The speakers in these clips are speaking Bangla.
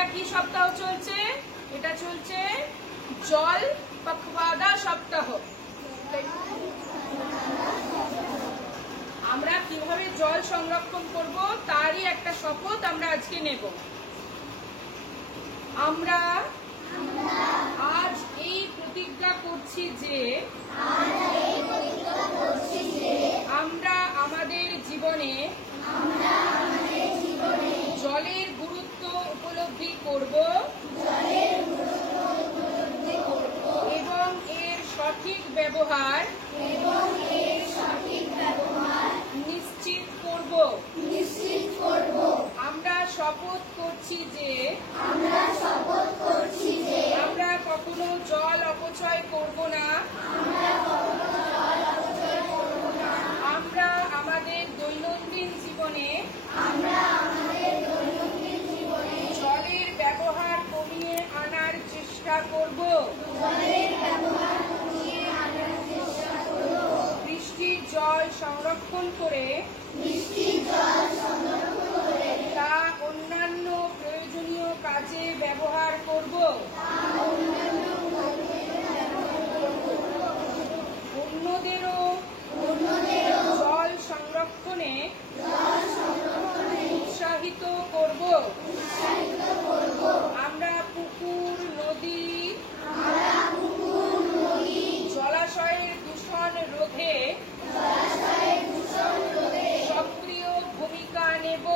এটা কি সপ্তাহ চলছে? এটা চলছে জল পখওয়াদা সপ্তাহ। আমরা কিভাবে জল সংরক্ষণ করব তারই একটা শপথ আমরা আজকে নেব। আমরা আজ এই প্রতিজ্ঞা করছি যে আমরা আমাদের জীবনে জলের গুরুত্ব উপলব্ধি করব এবং এর সঠিক ব্যবহার নিশ্চিত করব। আমরা শপথ করছি যে আমরা কখনো জল অপচয় করব না। আমরা আমাদের দৈনন্দিন জীবনে জলের ব্যবহার কমিয়ে আনার চেষ্টা করব। বৃষ্টির জল সংরক্ষণ করে তা অন্যান্য প্রয়োজনীয় কাজে ব্যবহার করব। অন্যদেরও জল সংরক্ষণে উৎসাহিত করব। আমরা পুকুর, নদী, জলাশয়ের দূষণ রোধে সক্রিয় ভূমিকা নেব।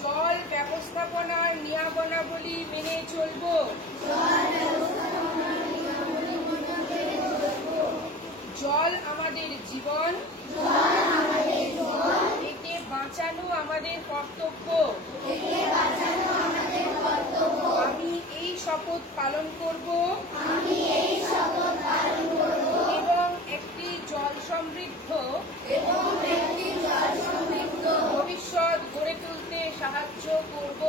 জল ব্যবস্থাপনার নিয়মাবলী মেনে চলব। জল আমাদের জীবন, একে বাঁচানো আমাদের কর্তব্য। আমি এই শপথ পালন করব এবং একটি জল সমৃদ্ধ ভবিষ্যৎ গড়ে তুলতে সাহায্য করব।